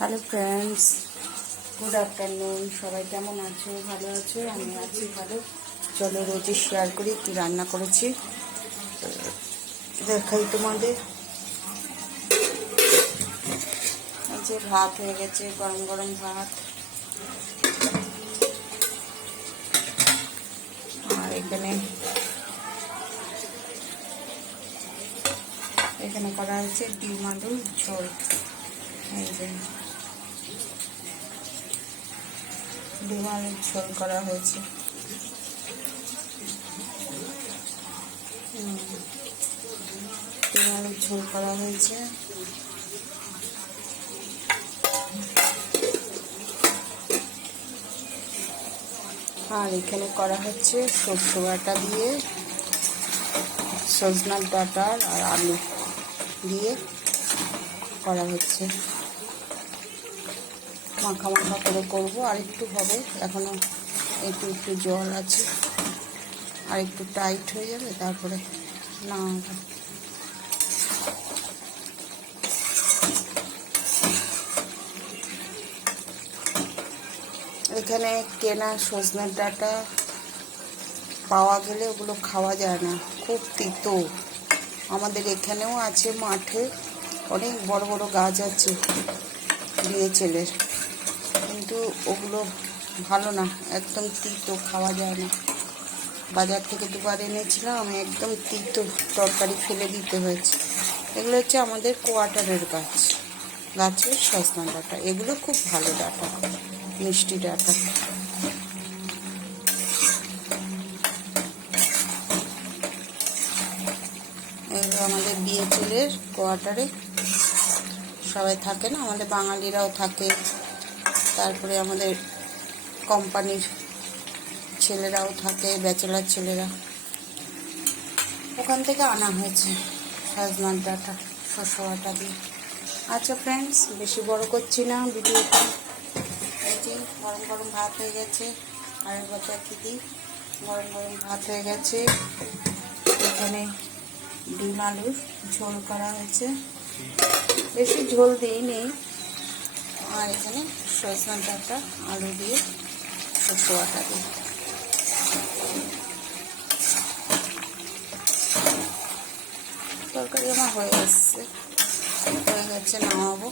Hello friends, good afternoon. সবাই কেমন আছো? ভালো আছো? আমি আছি ভালো। চলো রোজই শেয়ার করি কি রান্না করেছি, দেখাই তোমাদের। এই যে ভাত হয়ে গেছে, গরম গরম ভাত। আর এখানে করা হয়েছে ডিম আলুর ঝোল। এই যে ডিম আলুর ঝোল করা হয়েছে। ডিম আলুর ঝোল করা হয়েছে। আর এখানে করা হচ্ছে সরষে বাটা দিয়ে সজনার ডাঁটা আর আলু দিয়ে করা হচ্ছে। মাখা মাখা করে করবো, আর একটু হবে, এখনো একটু একটু জল আছে, আর একটু টাইট হয়ে যাবে তারপরে না হবে। এখানে কেনা সজনার ডাঁটা পাওয়া গেলে ওগুলো খাওয়া যায় না, খুব তিতো। আমাদের এখানেও আছে, মাঠে অনেক বড় বড় গাছ আছে দিয়েছেলের, কিন্তু ওগুলো ভালো না, একদম তিতো, খাওয়া যায় না। বাজার থেকে দুবার এনেছিলাম, একদম তিতো, তরকারি ফেলে দিতে হয়েছে। এগুলো হচ্ছে আমাদের কোয়ার্টারের গাছের সজনা ডাঁটা। এগুলো খুব ভালো ডাঁটা, মিষ্টি ডাঁটা। এগুলো আমাদের দিয়েছেলের কোয়ার্টারে সবাই থাকে না, আমাদের বাঙালিরাও থাকে, তারপরে আমাদের কোম্পানির ছেলেরাও থাকে, ব্যাচেলার ছেলেরা, ওখান থেকে আনা হয়েছে সজনার ডাঁটা শসা বাটা দিয়ে। আচ্ছা ফ্রেন্ডস, বেশি বড় করছি না ভিডিওটা। এই যে গরম গরম ভাত হয়ে গেছে, আরেকবার দেখি দিই। গরম গরম ভাত হয়ে গেছে, এখানে ডিম আলুর ঝোল করা হয়েছে, বেশি ঝোল দিইনি। আর এখানে সজনা ডাঁটা আলু দিয়ে শসা বাটা দিয়ে তরকারি আমার হয়ে গেছে, নামাবো।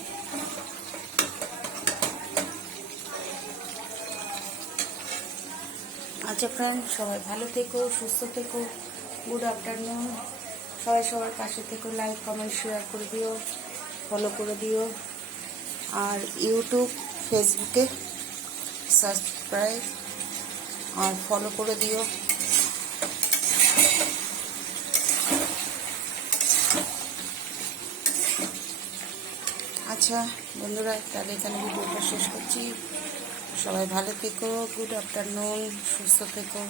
আচ্ছা ফ্রেন্ড, সবাই ভালো থেকো, সুস্থ থেকো। Good afternoon. সবাই সবার পাশে থেকো, লাইক কমেন্ট শেয়ার করে দিও, ফলো করে দিও। আর ইউটিউব ফেসবুকে সাবস্ক্রাইব আর ফলো করে দিও। আচ্ছা বন্ধুরা, তাহলে এখানে ভিডিওটা শেষ করছি। সবাই ভালো থেকো, গুড আফটারনুন, সুস্থ থেকো।